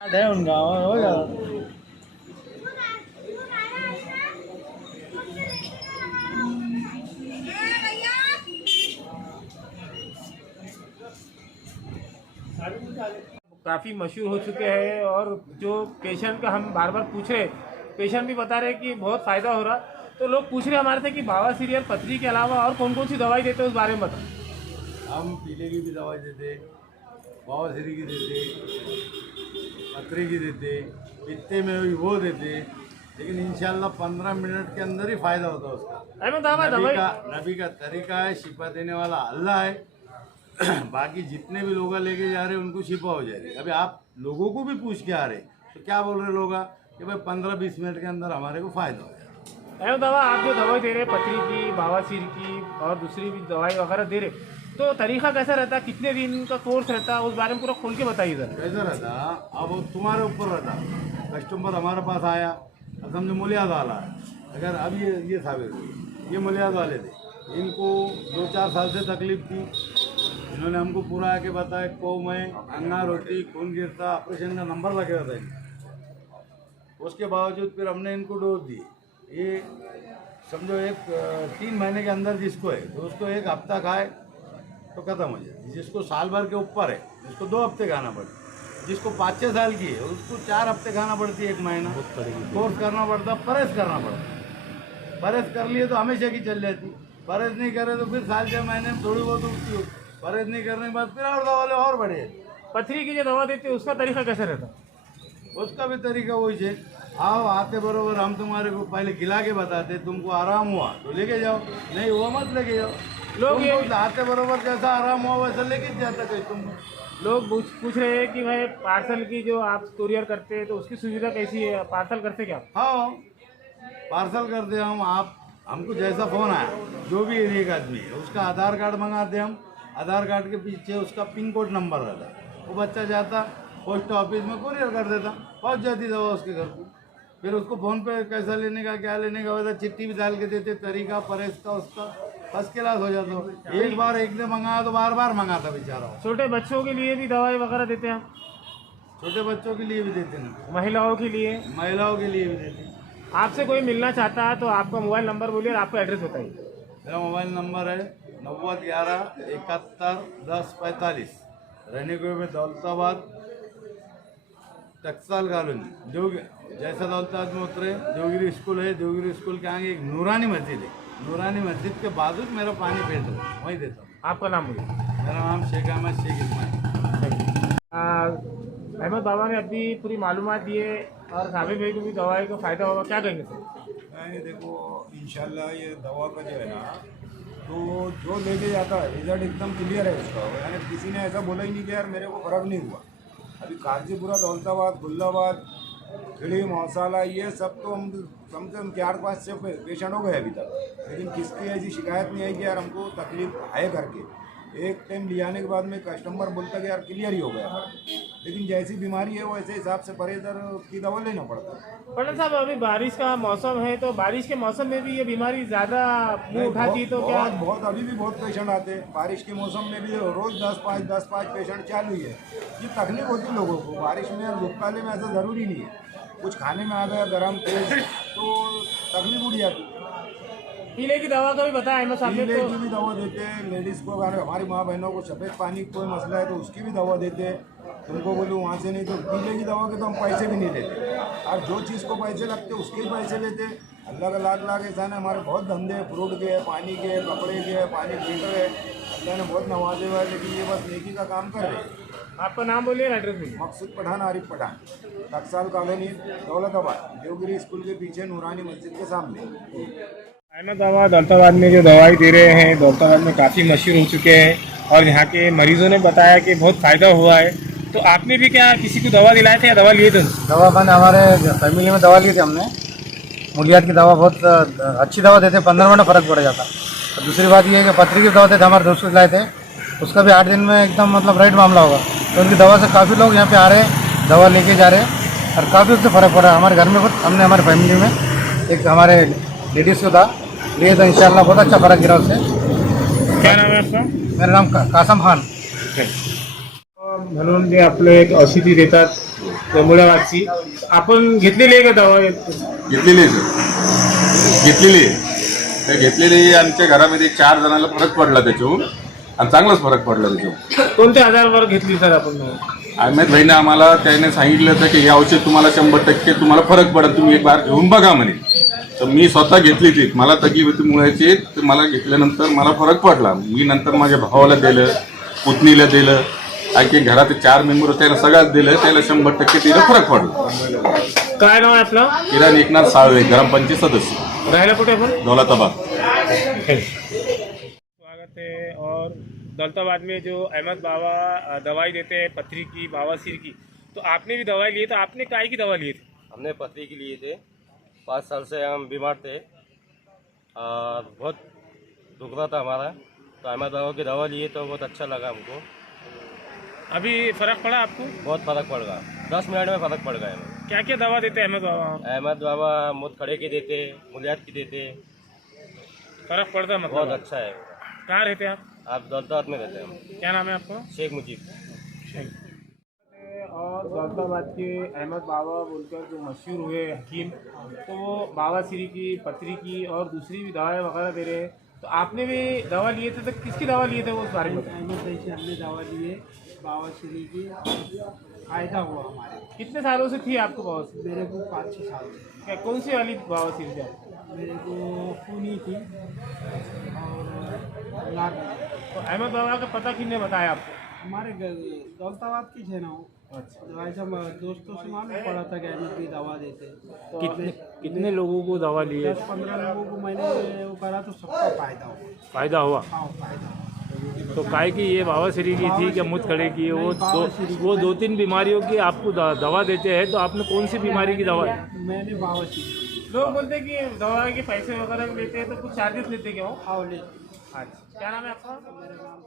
है उनका हो जाएगा। काफ़ी मशहूर हो चुके हैं और जो पेशेंट का हम बार बार पूछ रहे, पेशेंट भी बता रहे कि बहुत फ़ायदा हो रहा। तो लोग पूछ रहे हमारे से कि बवासीर और पथरी के अलावा और कौन कौन सी दवाई देते हैं, उस बारे में बताओ। हम पीले की भी दवाई देते, बवासीर की देते, पथरी की देते, पित्ते में भी वो देते, लेकिन इंशाल्लाह 15 मिनट के अंदर ही फ़ायदा होता है उसका। नबी का तरीका है, शिफा देने वाला अल्लाह है। बाकी जितने भी लोग लेके जा रहे हैं उनको शिफा हो जाएगी। अभी आप लोगों को भी पूछ के आ रहे तो क्या बोल रहे लोग कि भाई 15-20 मिनट के अंदर हमारे को फ़ायदा हो जाएगा। अहमद दवा आप जो दवाई दे रहे हैं पथरी की, बवासीर की और दूसरी भी दवाई वगैरह दे रहे, तो तरीका कैसा रहता है, कितने दिन का कोर्स रहता है, उस बारे में पूरा खोल के बताइए सर। कैसा रहता, अब तुम्हारे ऊपर रहता। कस्टमर हमारे पास आया, समझो मुलियाद वाला है, अगर अब ये साबित हुई, ये मुलियाद वाले थे, इनको 2-4 साल से तकलीफ थी। इन्होंने हमको पूरा आके बताया को में अंगार होती, खून गिरता, ऑपरेशन का नंबर लगे रहता है। उसके बावजूद फिर हमने इनको डोज दी। ये समझो 3 महीने के अंदर जिसको है तो उसको 1 हफ्ता खाए तो ख़त्म हो जाए। जिसको साल भर के ऊपर है उसको 2 हफ्ते खाना पड़ता है। जिसको 5-6 साल की है उसको 4 हफ्ते खाना पड़ती है, 1 महीना कोर्स करना पड़ता, परहेज करना पड़ता। परहेज कर लिए तो हमेशा की चल जाती, परहेज नहीं करे तो फिर साल 6 महीने में थोड़ी बहुत उठती हो। परहेज नहीं करने के बाद फिर और दवा ले और बढ़े। पथरी की जो दवा देते हैं उसका तरीका कैसा रहता? उसका भी तरीका वही है, आओ आते बरोबर हम तुम्हारे को पहले खिला के बताते, तुमको आराम हुआ तो लेके जाओ, नहीं हुआ मत लेके जाओ। लोग ये आते बरोबर जैसा आराम हुआ वैसा लेके जाता कहीं तुमको। लोग पूछ रहे हैं कि भाई पार्सल की जो आप कुरियर करते हैं तो उसकी सुविधा कैसी है, पार्सल करते क्या? हाँ पार्सल करते हम। आप हमको जैसा फ़ोन आया, जो भी एरिया का आदमी है उसका आधार कार्ड मंगाते हम। आधार कार्ड के पीछे उसका पिन कोड नंबर रहता, वो बच्चा जाता पोस्ट ऑफिस में कुरियर कर देता, पहुंच जाती दवा उसके घर को। फिर उसको फ़ोन पे कैसा लेने का क्या लेने का वैसा चिट्ठी भी डाल के देते, तरीका परहेज का उसका फर्स्ट क्लास हो जाता। एक बार एक ने मंगाया तो बार बार मंगाता बेचारा। छोटे बच्चों के लिए भी दवाई वगैरह देते हैं? छोटे बच्चों के लिए भी देते हैं, महिलाओं के लिए के लिए भी देते हैं। आपसे कोई मिलना चाहता है तो आपका मोबाइल नंबर बोलिए और आपका एड्रेस बताइए। मेरा मोबाइल नंबर है 9011711045, रहने को में दौलताबाद टक्साल कॉलोनी। जो जैसा दौलताबाद में उतरे देवगिरी स्कूल है, देवगिरी स्कूल के आगे एक नूरानी मस्जिद है, नूरानी मस्जिद के बाजू मेरा पानी पेट है, वहीं देता हूँ। आपका नाम बोलिए। मेरा नाम शेख अहमद शेख इस्माइल। अहमद बाबा ने अभी पूरी मालूमात दी है और साबिर भाई को भी दवाई का फ़ायदा होगा, क्या कहेंगे सर? नहीं देखो, इंशाल्लाह ये दवा का जो है ना, तो जो लेके जाता है रिजल्ट एकदम क्लियर है उसका। यानी किसी ने ऐसा बोला ही नहीं कि यार मेरे को फ़र्क नहीं हुआ। अभी कागजीपुरा, दौलताबाद, गुल्लाबाद, खिड़ी, मौसाला, ये सब तो हम कम से कम 4-5 से पेशेंट हो गए अभी तक, लेकिन किसकी ऐसी शिकायत नहीं है कि यार हमको तकलीफ है करके। एक टाइम ले आने के बाद में कस्टमर बोलता कि यार क्लियर ही हो गया, लेकिन जैसी बीमारी है वैसे हिसाब से परहेज की दवा लेना पड़ता है। पटेल साहब अभी बारिश का मौसम है, तो बारिश के मौसम में भी ये बीमारी ज़्यादा मुँह उठाती तो क्या? बहुत अभी भी बहुत पेशेंट आते हैं बारिश के मौसम में भी, रोज़ 10-5 पेशेंट चालू ही है। ये तकलीफ होती है लोगों को बारिश में, धूप में ऐसा ज़रूरी नहीं है, कुछ खाने में आ गया गर्म तेज तो तकलीफ उड़ जाती है। पीले की दवा का भी बताया अहमद साहब ने, पीले तो की भी दवा देते हैं लेडीज़ को। अगर हमारी माँ बहनों को सफ़ेद पानी कोई मसला है तो उसकी भी दवा देते हैं। तुमको बोलूँ वहाँ से नहीं तो पीले की दवा के तो हम पैसे भी नहीं लेते, और जो चीज़ को पैसे लगते उसके भी पैसे लेते। अल्लाह का लाख एहसान है, हमारे बहुत धंधे फ्रूट के है, पानी के है, कपड़े के है, पानी फिल्टर है, अल्लाह ने बहुत नवाजे हुआ है, लेकिन ये बस नेकी का काम कर रहे हैं। आपका नाम बोलिए, एड्रेस बोलिए। मकसूद पठान, आरिफ पठान, टक्साल कॉलोनी, दौलताबाद, देवगिरी स्कूल के पीछे नूरानी मस्जिद के सामने। अहमद बाबा दौलताबाद में जो दवाई दे रहे हैं, दौलताबाद में काफ़ी मशहूर हो चुके हैं और यहाँ के मरीजों ने बताया कि बहुत फ़ायदा हुआ है। तो आपने भी क्या किसी को दवा दिलाए थे या दवा लिए थे? दवा मैंने हमारे फैमिली में दवा ली थी हमने, मुलियात की दवा बहुत अच्छी दवा देते, 15 मिनट फ़र्क पड़ जाता। और दूसरी बात ये है कि पथरी की दवा देते हमारे दोस्त को दिलाए थे, उसका भी 8 दिन में एकदम मतलब राइट मामला होगा। तो उनकी दवा से काफ़ी लोग यहाँ पे आ रहे हैं, दवा लेके जा रहे हैं और काफ़ी उससे फ़र्क पड़ा। हमारे घर में हमने हमारे फैमिली में एक हमारे लेडीज़ को था लिए, तो इंशाल्लाह बहुत अच्छा फ़र्क गिरा उससे। क्या नाम है आपका? मेरा नाम कासम खान। म्हणून जे आपले एक औषधी देतात मुळावाची आपण घेतलेली आहे का दवा घेतलेली आहे सर, घेतलेली आहे. तर घेतलेली आमच्या घरामध्ये 4 जणांना फरक पडला त्याच्याहून, आणि चांगलाच फरक पडला त्याच्याहून. कोणत्या आजारावर घेतली सर आपण अहमद भाईने आम्हाला त्याने सांगितलं होतं की हे औषध तुम्हाला 100% तुम्हाला फरक पडेल, तुम्ही एक बार घेऊन बघा म्हणे. तर मी स्वतः घेतली ती. मला तकलीफ होती मुळाची, तर मला घेतल्यानंतर मला फरक पडला. मी नंतर माझ्या भावाला दिलं, पुतणीला दिलं, आणखी घरात 4 मेंबर त्याला सगळ्यात दिलं. त्याला 100% तिला फरक पडला. काय नाव आहे आपलं? किरण एकनाथ साळवे, ग्रामपंचायत सदस्य, राहायला कुठे आपण? दौलताबाद. स्वागत है। और दौलताबाद में जो अहमद बाबा दवाई देते हैं पथरी की, बवासीर की, तो आपने भी दवाई ली, तो आपने काय की दवा लिए थे? हमने पथरी के लिए थे। 5 साल से हम बीमार थे और बहुत दुख रहा था हमारा, तो अहमद बाबा की दवा लिए तो बहुत अच्छा लगा हमको। अभी फर्क पड़ा आपको? बहुत फ़र्क पड़ गया, 10 मिनट में फ़र्क पड़ गया हमें। क्या क्या दवा देते हैं अहमद बाबा? अहमद बाबा मुँह खड़े की देते, मुलियात की देते, फर्क पड़ता बहुत मतलब? अच्छा है। कहाँ रहते हैं आप? आप दौलताबाद में रहते हैं हम। क्या नाम है आपका? शेख मुजीब। और दौलताबाद के अहमद बाबा बोलकर जो मशहूर हुए हकीम, तो वो बावासीरी की, पथरी की और दूसरी भी दवाएं वगैरह दे रहे हैं। तो आपने भी दवा लिए थे, तो किसकी दवा लिए थे वो उस बारे में बताइए। अहमद भाई से हमने दवा लिए बावासीरी की, फ़ायदा हुआ हमारे। कितने सालों से थी आपको बवासीर? मेरे को 5-6 साल से। क्या कौन सी वाली बवासीर थी आपको? मेरे को खूनी थी और लाल। तो अहमद बाबा का पता किसने बताया आपको? हमारे दौलताबाद की थे ना वो। अच्छा। दवाई से दोस्तों से मालूम पड़ा था कि अहमद भी दवा देते। तो कितने लोगों को दवा लिए? 10-15 लोगों को मैंने वो करा तो सबका फ़ायदा हुआ। फायदा हुआ? हाँ फ़ायदा हुआ। तो काय की ये बावासीरी की थी क्या मुझ खड़े की? वो 2-3 बीमारियों की आपको दवा देते हैं, तो आपने कौन सी बीमारी की दवा है? मैंने बावासीरी। लोग बोलते हैं कि दवा के पैसे वगैरह लेते हैं, तो कुछ चार्जेस लेते हैं क्या वो? हाँ ले। अच्छा, क्या नाम है आपका? मेरा नाम